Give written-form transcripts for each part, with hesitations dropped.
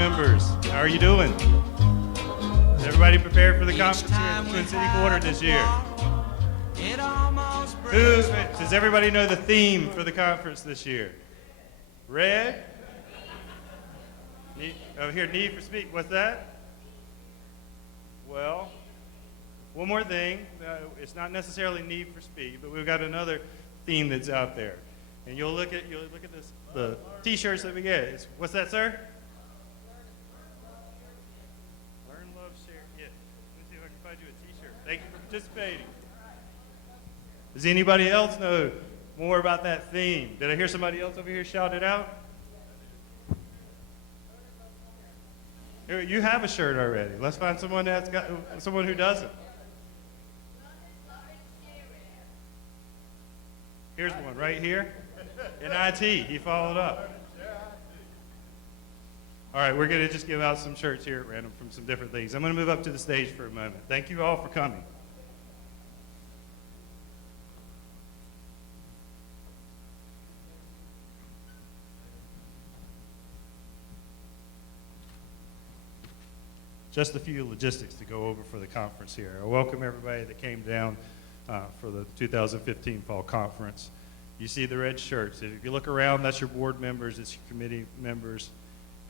members. How are you doing? Is everybody prepared for the conference here at the Twin City Quarter this year? Does everybody know the theme for the conference this year? Red? Over here, need for speak. What's that? Well, one more thing. It's not necessarily need for speed, but we've got another theme that's out there. And you'll look at this, the T-shirts that we get. What's that, sir? Learn, love, share. Yeah. Let me see if I can find you a T-shirt. Thank you for participating. Does anybody else know more about that theme? Did I hear somebody else over here shout it out? You have a shirt already. Let's find someone that's got someone who doesn't. Here's one right here. In IT, he followed up. All right, we're going to just give out some shirts here at random from some different things. I'm going to move up to the stage for a moment. Thank you all for coming. Just a few logistics to go over for the conference here. I welcome everybody that came down for the 2015 Fall Conference. You see the red shirts. If you look around, that's your board members, it's your committee members,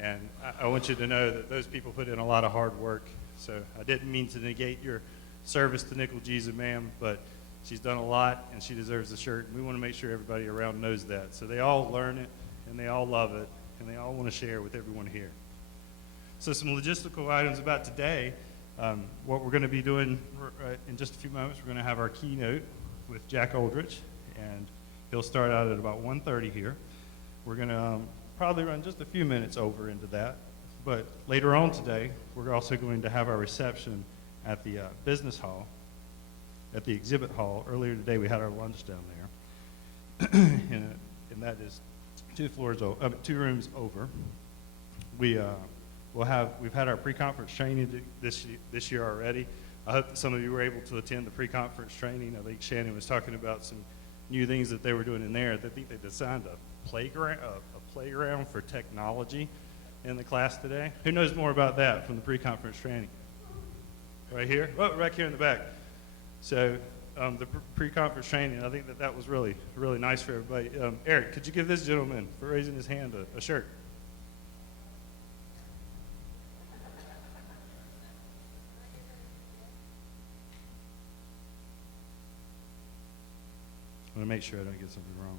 and I want you to know that those people put in a lot of hard work. So I didn't mean to negate your service to NCLGISA, ma'am, but she's done a lot and she deserves the shirt, and we want to make sure everybody around knows that. So they all learn it, and they all love it, and they all want to share with everyone here. So some logistical items about today. What we're going to be doing in just a few moments, we're going to have our keynote with Jack Aldrich, and he'll start out at about 1:30 here. We're going to probably run just a few minutes over into that, but later on today, we're also going to have our reception at the business hall, at the exhibit hall. Earlier today, we had our lunch down there, and that is 2 rooms over. We've had our pre-conference training this year already. I hope that some of you were able to attend the pre-conference training. I think Shannon was talking about some new things that they were doing in there. I think they designed a playground for technology in the class today. Who knows more about that from the pre-conference training? Right here? Oh, right here in the back. So the pre-conference training, I think that was really, really nice for everybody. Eric, could you give this gentleman, for raising his hand, a shirt? I'm going to make sure I don't get something wrong.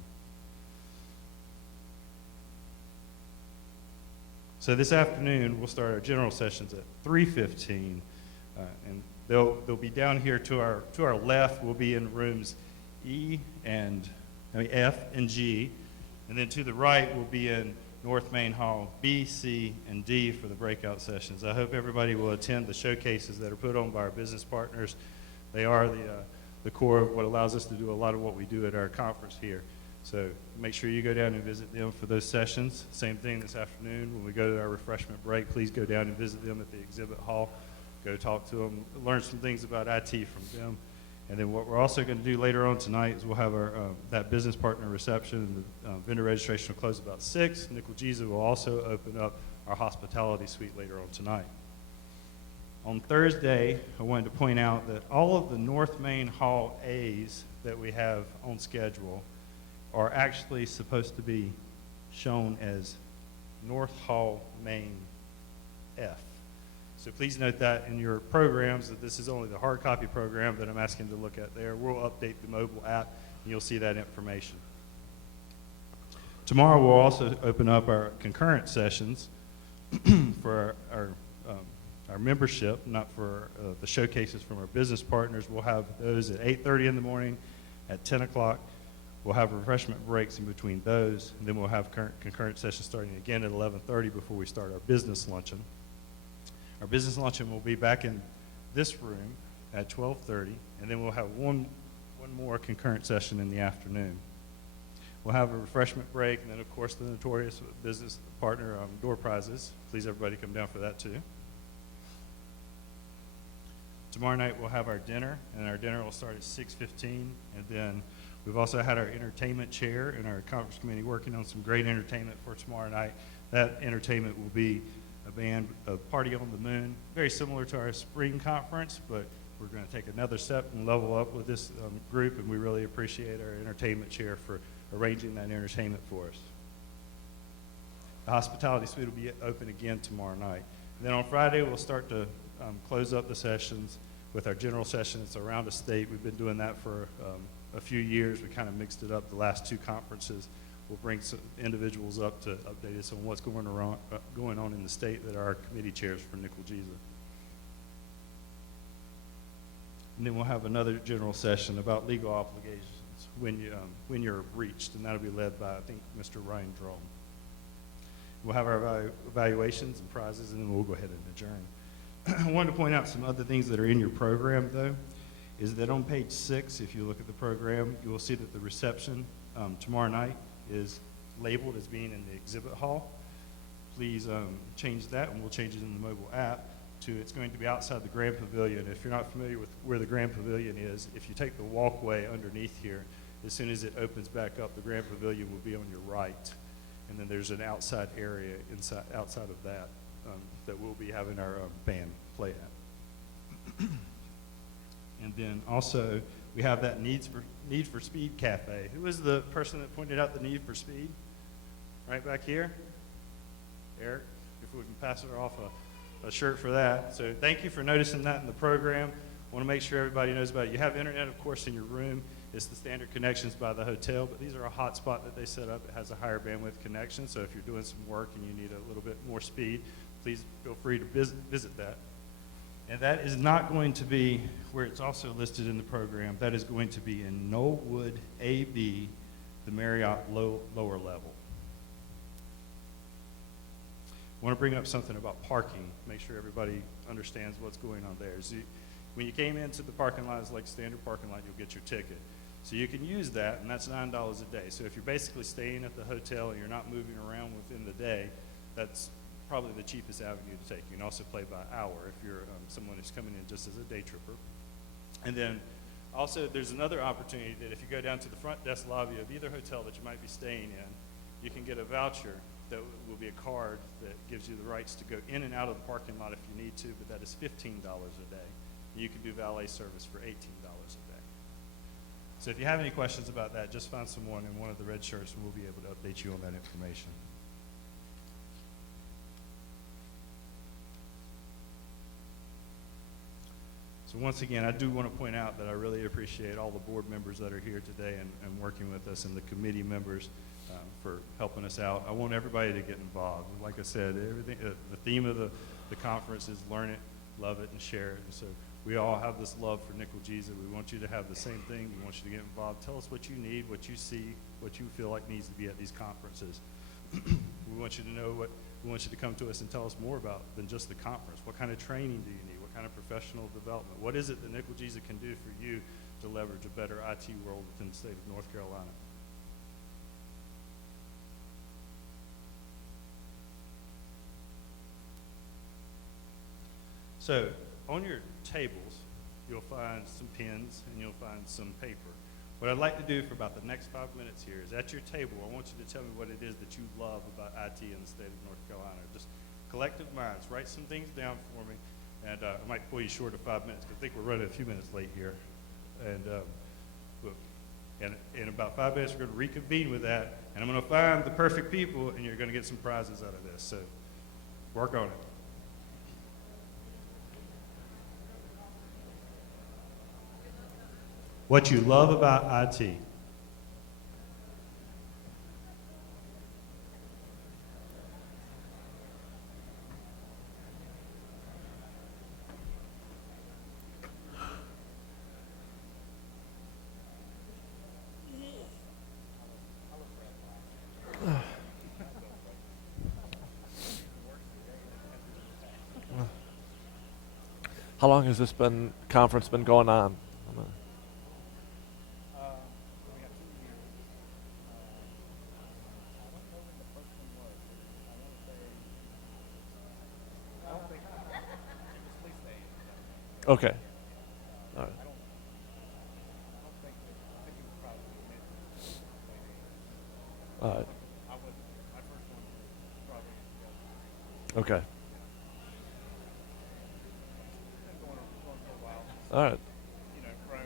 So this afternoon, we'll start our general sessions at 3:15, and they'll be down here to our left. We'll be in rooms F and G, and then to the right, we'll be in North Main Hall B, C, and D for the breakout sessions. I hope everybody will attend the showcases that are put on by our business partners. They are the core of what allows us to do a lot of what we do at our conference here. So make sure you go down and visit them for those sessions. Same thing this afternoon. When we go to our refreshment break, please go down and visit them at the exhibit hall. Go talk to them, learn some things about IT from them. And then what we're also going to do later on tonight is we'll have our that business partner reception. The vendor registration will close about 6. NCLGISA will also open up our hospitality suite later on tonight. On Thursday, I wanted to point out that all of the North Main Hall A's that we have on schedule are actually supposed to be shown as North Hall Main F. So please note that in your programs that this is only the hard copy program that I'm asking to look at there. We'll update the mobile app, and you'll see that information. Tomorrow, we'll also open up our concurrent sessions for our membership, not for the showcases from our business partners. We'll have those at 8:30 in the morning, at 10 o'clock. We'll have refreshment breaks in between those, and then we'll have concurrent sessions starting again at 11:30 before we start our business luncheon. Our business luncheon will be back in this room at 12:30, and then we'll have one more concurrent session in the afternoon. We'll have a refreshment break, and then, of course, the notorious business partner door prizes. Please, everybody, come down for that, too. Tomorrow night, we'll have our dinner, and our dinner will start at 6:15, and then we've also had our entertainment chair and our conference committee working on some great entertainment for tomorrow night. That entertainment will be a party on the moon, very similar to our spring conference, but we're going to take another step and level up with this group, and we really appreciate our entertainment chair for arranging that entertainment for us. The hospitality suite will be open again tomorrow night. And then on Friday, we'll start to close up the sessions with our general session. It's around the state. We've been doing that for a few years. We kind of mixed it up the last two conferences. We'll bring some individuals up to update us on what's going on in the state that are our committee chairs for NCLGISA. And then we'll have another general session about legal obligations when you're breached, and that'll be led by, I think, Mr. Ryan Drome. We'll have our evaluations and prizes, and then we'll go ahead and adjourn. I wanted to point out some other things that are in your program, though, is that on page 6, if you look at the program, you will see that the reception tomorrow night is labeled as being in the exhibit hall. Please change that, and we'll change it in the mobile app to it's going to be outside the Grand Pavilion. If you're not familiar with where the Grand Pavilion is, if you take the walkway underneath here, as soon as it opens back up, the Grand Pavilion will be on your right. And then there's an outside area outside of that that we'll be having our band play at. And then also, we have that Need for Speed Cafe. Who was the person that pointed out the Need for Speed? Right back here? Eric, if we can pass it off a shirt for that. So thank you for noticing that in the program. I want to make sure everybody knows about it. You have internet, of course, in your room. It's the standard connections by the hotel, but these are a hotspot that they set up. It has a higher bandwidth connection, so if you're doing some work and you need a little bit more speed, please feel free to visit that. And that is not going to be where it's also listed in the program. That is going to be in Knollwood AB, the Marriott lower level. I want to bring up something about parking, make sure everybody understands what's going on there. So when you came into the parking lot, it's like standard parking lot, you'll get your ticket. So you can use that, and that's $9 a day. So if you're basically staying at the hotel and you're not moving around within the day, that's probably the cheapest avenue to take. You can also play by hour if you're someone who's coming in just as a day tripper. And then also there's another opportunity that if you go down to the front desk lobby of either hotel that you might be staying in, you can get a voucher that will be a card that gives you the rights to go in and out of the parking lot if you need to, but that is $15 a day. You can do valet service for $18 a day. So if you have any questions about that, just find someone in one of the red shirts and we'll be able to update you on that information. So once again, I do want to point out that I really appreciate all the board members that are here today and working with us, and the committee members for helping us out. I want everybody to get involved. Like I said, everything. The theme of the conference is learn it, love it, and share it. And so we all have this love for NCLGISA. We want you to have the same thing. We want you to get involved. Tell us what you need, what you see, what you feel like needs to be at these conferences. We want you to know what, we want you to come to us and tell us more about than just the conference. What kind of training do you need? What kind of professional development? What is it that NCLGISA can do for you to leverage a better IT world within the state of North Carolina? So on your tables, you'll find some pens and you'll find some paper. What I'd like to do for about the next 5 minutes here is at your table, I want you to tell me what it is that you love about IT in the state of North Carolina. Just collective minds, write some things down for me, and I might pull you short of 5 minutes because I think we're running a few minutes late here. And in about 5 minutes, we're going to reconvene with that, and I'm going to find the perfect people, and you're going to get some prizes out of this. So work on it. What you love about IT. How long has this conference been going on? Okay. All right. All right. Okay. All right. grown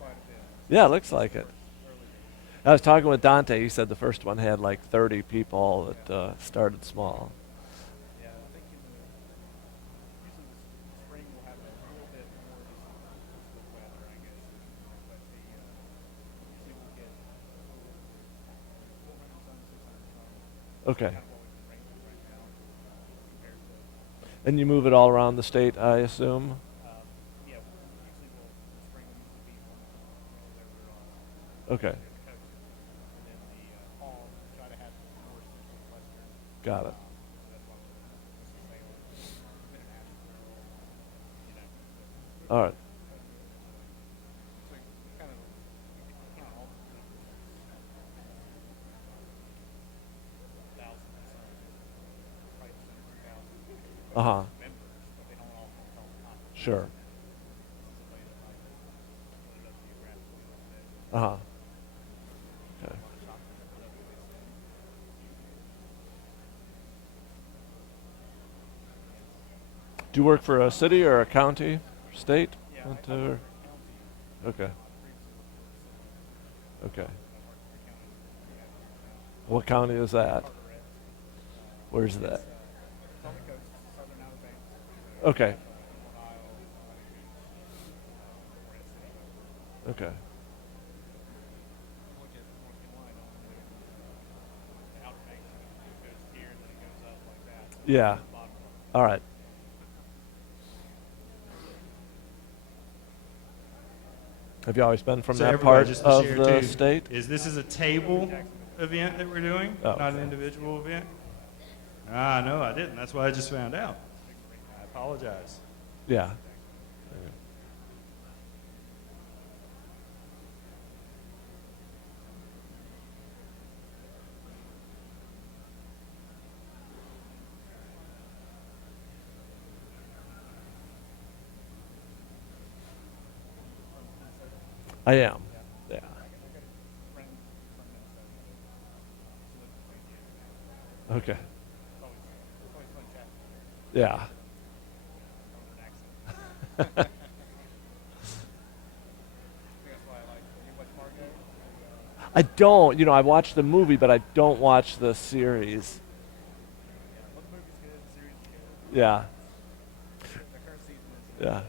quite a bit. Yeah, it looks like it. Early days. I was talking with Dante. He said the first one had like 30 people that started small. Yeah, I think usually the spring will have a little bit more just with weather, I guess. But usually we'll get 400 tons, 600 tons. Okay. Kind of what we've been ranging right now compared to, And you move it all around the state, I assume? yeah, usually the spring will usually be one that we're Okay. coast. And then the fall, we try to have more central western. Got it. So that's why we're Mr. Salem, international, All right. So kind of, we can count all the members as 1,000 or something, probably just under 2,000 Uh-huh. members, but they don't all come from conference. Sure. This is a way to like split it up geographically a little bit. Uh-huh. Okay. A lot of shops are split up the way soon. Do you work for a city or a county, state? Yeah, What, I work or- for a county. Okay. Previously worked for a city. Okay. I worked for a county. Yeah, What county is that? Carteret. Where's that? It's on the coast, southern Alabama. Okay. Ohio, Miami Beach, Forest City. Okay. Look at North Carolina on the Outer Banks. It goes here and then it goes up like that. Yeah. The bottom of it. All right. Have you always been from So that everybody, part just to of share the too, state? This is a table event that we're doing, Oh, not an okay. individual event? Ah, no, I didn't. That's what I just found out. I apologize. Yeah. I am. Yeah. I got a friend from Minnesota. She lives in St. Diego now. Okay. It's always fun chatting with her. Yeah. Southern accent. I think that's why I like it. You watch Fargo? I don't. I watched the movie, but I don't watch the series. Yeah. Well, the movie's good. The series is good. Yeah. The current season is Yeah.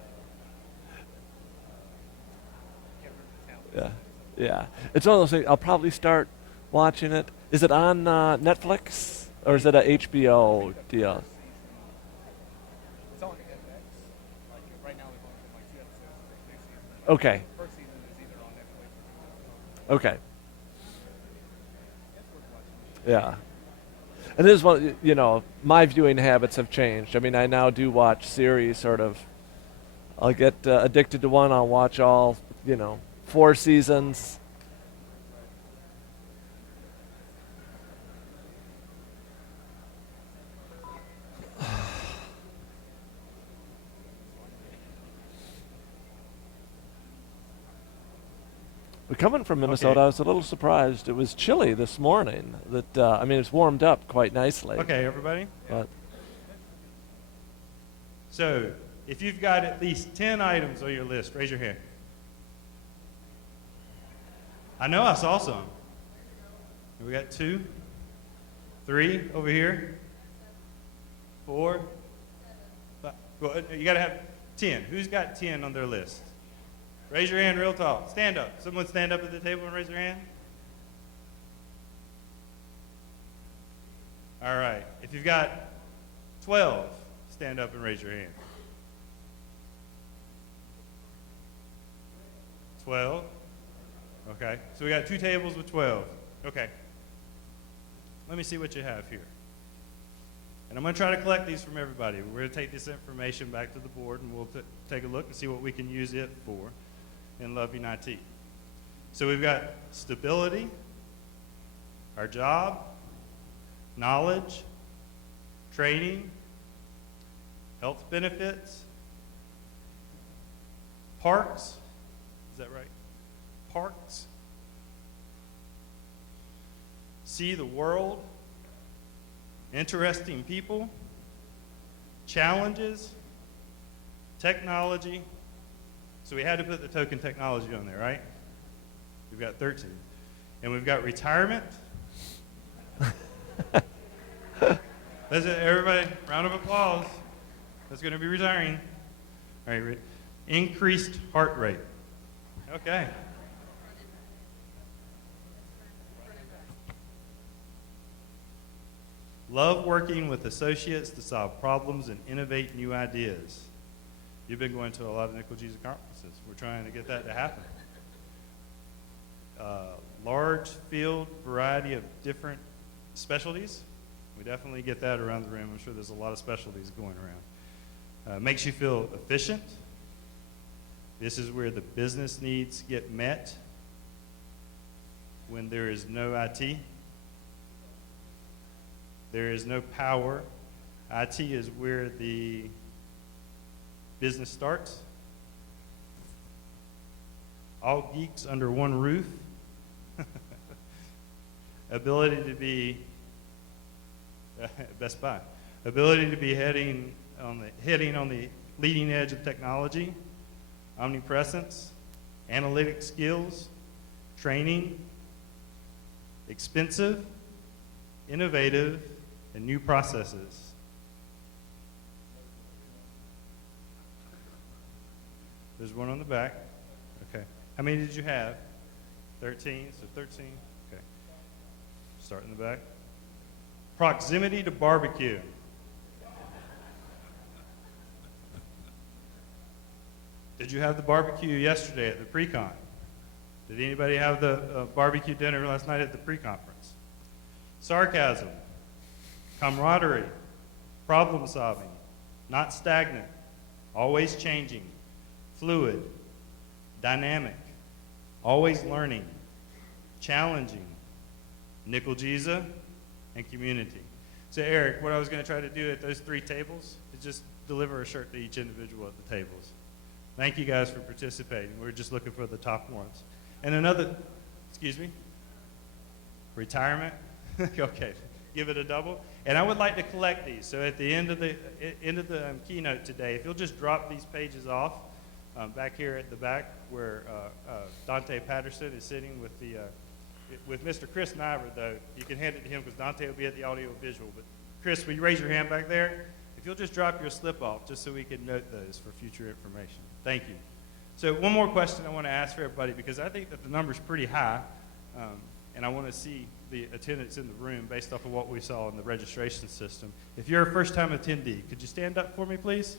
can't remember the town. Yeah. Yeah. It's one of those things. I'll probably start watching it. Is it on Netflix or is it a HBO deal? It's on FX. Like right now, they've only been like 2 episodes of the new season. Okay. First season is either on Netflix or Okay. it's worth watching. Yeah. And it is one, my viewing habits have changed. I mean, I now do watch series sort of. I'll get addicted to one, I'll watch all, 4 seasons. But coming from Minnesota, Okay. I was a little surprised. It was chilly this morning. It's warmed up quite nicely. Okay, everybody? But So, if you've got at least 10 items on your list, raise your hand. I know I saw some. We got 2, 3 over here, 4, 5. Well, you got to have 10. Who's got 10 on their list? Raise your hand real tall. Stand up. Someone stand up at the table and raise their hand. All right. If you've got 12, stand up and raise your hand. 12. Okay. So we got 2 tables with 12. Okay. Let me see what you have here. And I'm going to try to collect these from everybody. We're going to take this information back to the board, and we'll take a look and see what we can use it for in Loving IT. So we've got stability, our job, knowledge, training, health benefits, parks. Is that right? Parks. See the world, interesting people, challenges, technology, So we had to put the token technology on there, right? We've got 13. And we've got retirement. That's it, everybody. Round of applause. That's going to be retiring. All right, increased heart rate. Okay. Love working with associates to solve problems and innovate new ideas. You've been going to a lot of NCLGISA conferences. We're trying to get that to happen. Large field variety of different specialties. We definitely get that around the room. I'm sure there's a lot of specialties going around. Makes you feel efficient. This is where the business needs get met when there is no IT. There is no power. IT is where the business starts. All geeks under one roof. Ability to be Best Buy. Ability to be heading on the leading edge of technology. Omnipresence. Analytic skills. Training. Expensive. Innovative. And new processes. There's one on the back. Okay. How many did you have? 13. So 13. Okay. Start in the back. Proximity to barbecue. Did you have the barbecue yesterday at the pre-con? Did anybody have the barbecue dinner last night at the pre-conference? Sarcasm. Camaraderie, problem solving, not stagnant, always changing, fluid, dynamic, always learning, challenging, NCLGISA, and community. So Eric, what I was going to try to do at those 3 tables is just deliver a shirt to each individual at the tables. Thank you guys for participating. We're just looking for the top ones. And another, excuse me, retirement, okay. Give it a double. And I would like to collect these. So at the end of the keynote today, if you'll just drop these pages off back here at the back where Dante Patterson is sitting with Mr. Chris Niver, though. You can hand it to him because Dante will be at the audio visual. But Chris, will you raise your hand back there? If you'll just drop your slip off just so we can note those for future information. Thank you. So one more question I want to ask for everybody because I think that the number's pretty high. And I want to see the attendance in the room based off of what we saw in the registration system. If you're a first-time attendee, could you stand up for me, please?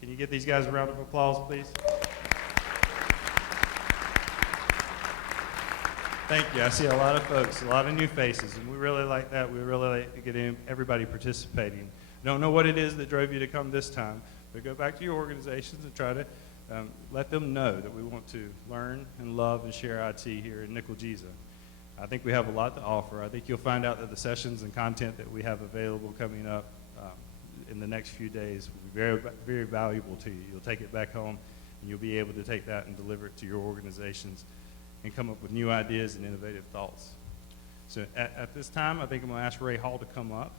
Can you give these guys a round of applause, please? Thank you. I see a lot of folks, a lot of new faces, and we really like that. We really like to get everybody participating. Don't know what it is that drove you to come this time, but go back to your organizations and try to let them know that we want to learn and love and share IT here in NCLGISA. I think we have a lot to offer. I think you'll find out that the sessions and content that we have available coming up in the next few days will be very, very valuable to you. You'll take it back home, and you'll be able to take that and deliver it to your organizations and come up with new ideas and innovative thoughts. So at this time, I think I'm going to ask Ray Hall to come up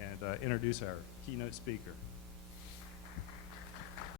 and introduce our keynote speaker.